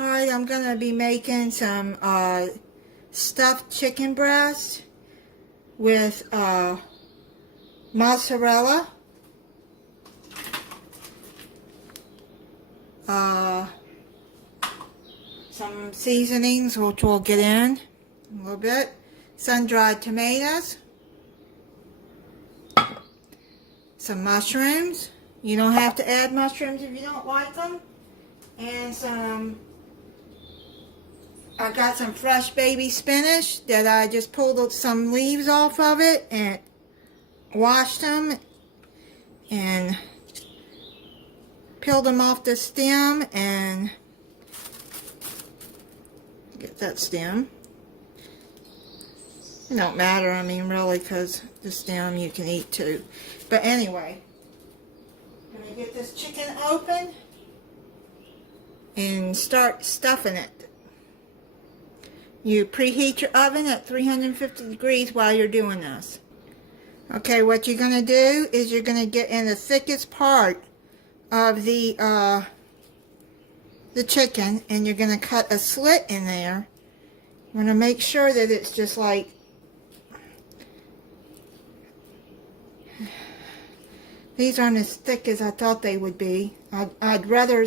Alright, I'm going to be making some stuffed chicken breast with mozzarella, some seasonings which we'll get in a little bit, sun-dried tomatoes, some mushrooms. You don't have to add mushrooms if you don't like them, and I got some fresh baby spinach that I just pulled some leaves off of it and washed them and peeled them off the stem and get that stem. It don't matter, I mean, really, because the stem you can eat too. But anyway, I'm going to get this chicken open and start stuffing it. You preheat your oven at 350 degrees while you're doing this. Okay, what you're going to do is you're going to get in the thickest part of the chicken, and you're going to cut a slit in there. You want to make sure that it's just like these aren't as thick as I thought they would be. I'd rather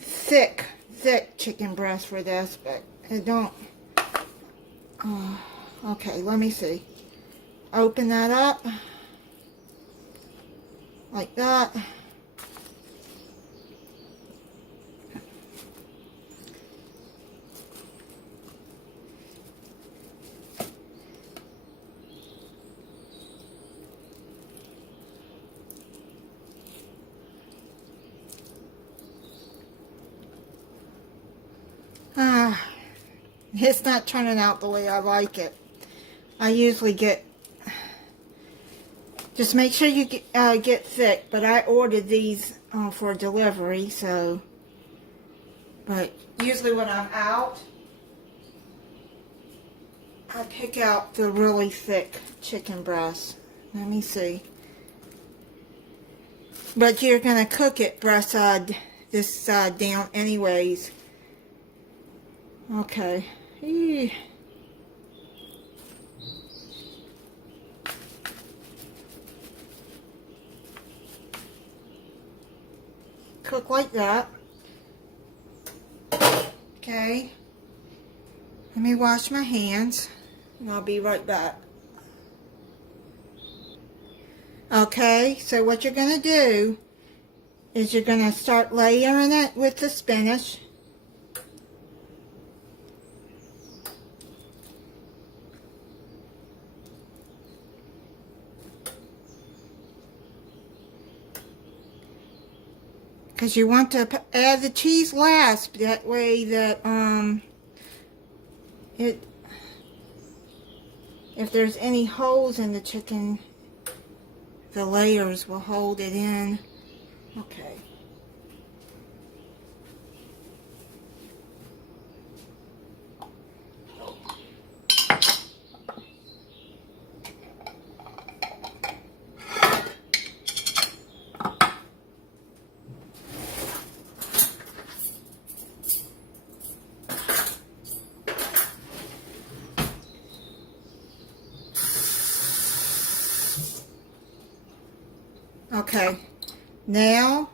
thick chicken breast for this, but it don't. Okay, let me see. Open that up like that. It's not turning out the way I like it. I usually just make sure you get thick, but I ordered these for delivery, so, but usually when I'm out, I pick out the really thick chicken breast. Let me see. But you're going to cook it breast side, this side down anyways. Okay. Eee. Cook like that. Okay. Let me wash my hands and I'll be right back. Okay, so what you're going to do is you're going to start layering it with the spinach. Because you want to add the cheese last, that way that if there's any holes in the chicken, the layers will hold it in. Okay. Okay, now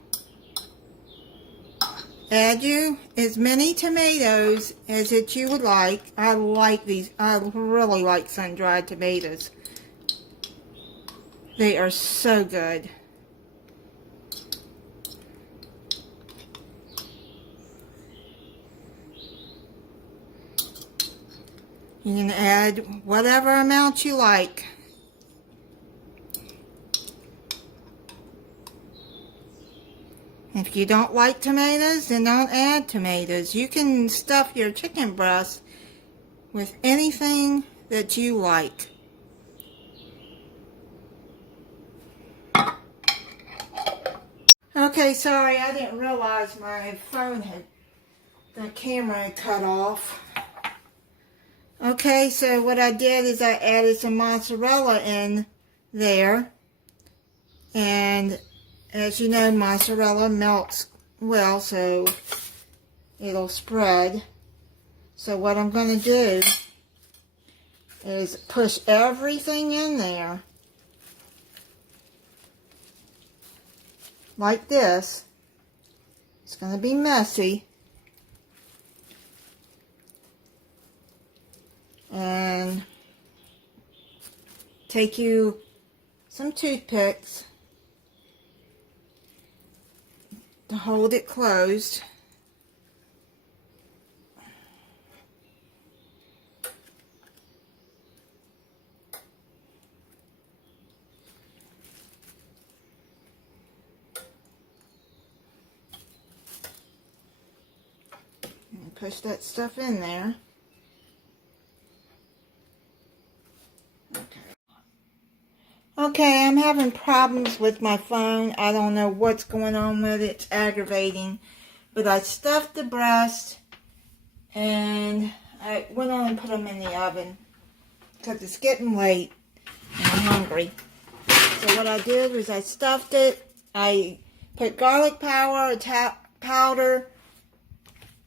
add you as many tomatoes as you would like. I like these. I really like sun-dried tomatoes. They are so good. You can add whatever amount you like. If you don't like tomatoes, then don't add tomatoes. You can stuff your chicken breast with anything that you like. Okay, sorry, I didn't realize my phone the camera had cut off. Okay, so what I did is I added some mozzarella in there. And as you know, mozzarella melts well, so it'll spread. So what I'm going to do is push everything in there like this. It's going to be messy. And take you some toothpicks to hold it closed. And push that stuff in there. Okay, I'm having problems with my phone. I don't know what's going on with it. It's aggravating. But I stuffed the breast and I went on and put them in the oven because it's getting late and I'm hungry. So what I did was I stuffed it. I put garlic powder,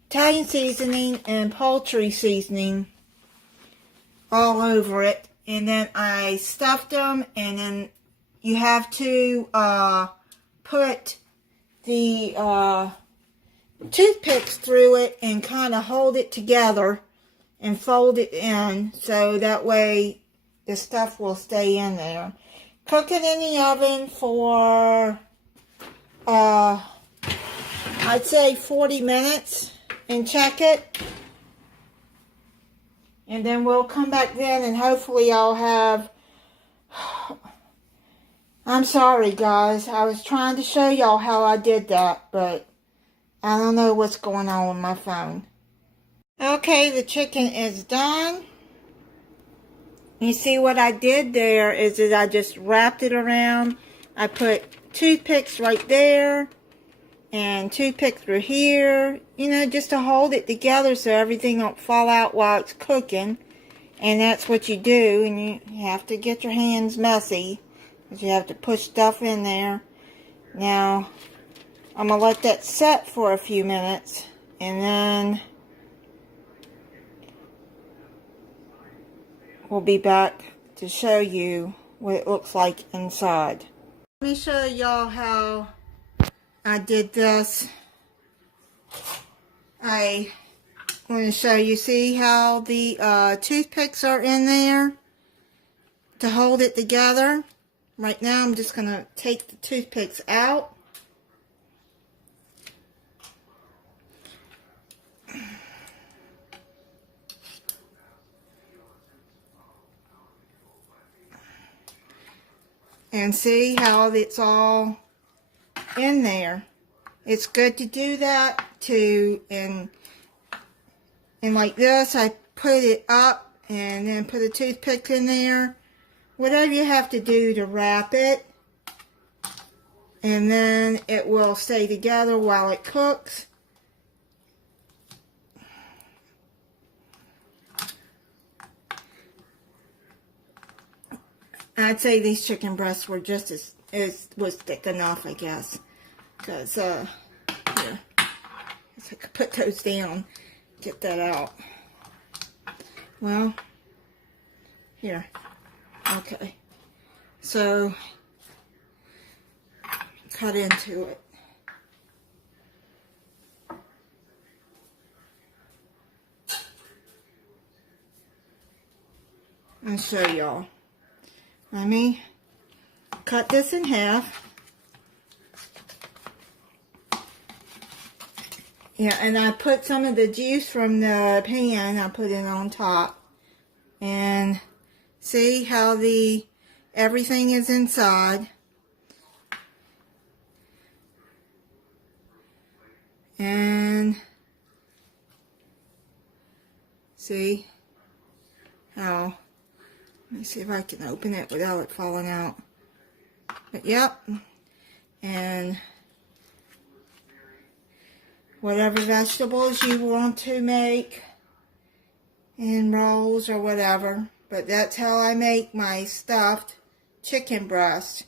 Italian seasoning, and poultry seasoning all over it. And then I stuffed them, and then you have to put the toothpicks through it and kind of hold it together and fold it in so that way the stuff will stay in there. Cook it in the oven for, I'd say 40 minutes and check it. And then we'll come back then and hopefully I'll have... I'm sorry guys, I was trying to show y'all how I did that, but I don't know what's going on with my phone. Okay, the chicken is done. You see what I did there is that I just wrapped it around. I put toothpicks right there and toothpick through here, you know, just to hold it together so everything don't fall out while it's cooking. And that's what you do, and you have to get your hands messy because you have to push stuff in there. Now, I'm going to let that set for a few minutes, and then we'll be back to show you what it looks like inside. Let me show y'all how I did this. I'm going to show you, see how the toothpicks are in there to hold it together. Right now I'm just going to take the toothpicks out. And see how it's all in there. It's good to do that too, and like this I put it up and then put a toothpick in there. Whatever you have to do to wrap it, and then it will stay together while it cooks. I'd say these chicken breasts were just was thick enough, I guess. Because, here, I could put those down, get that out. Well, here. Okay. So, cut into it. I'll show y'all. Let me cut this in half. Yeah, and I put some of the juice from the pan, I put it on top. And see how everything is inside. And see how, let me see if I can open it without it falling out. But yep, and whatever vegetables you want to make in rolls or whatever. But that's how I make my stuffed chicken breast.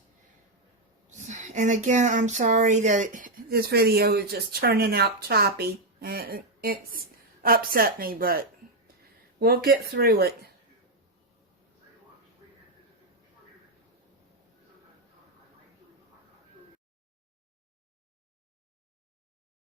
And again, I'm sorry that this video is just turning out choppy. And it's upset me, but we'll get through it.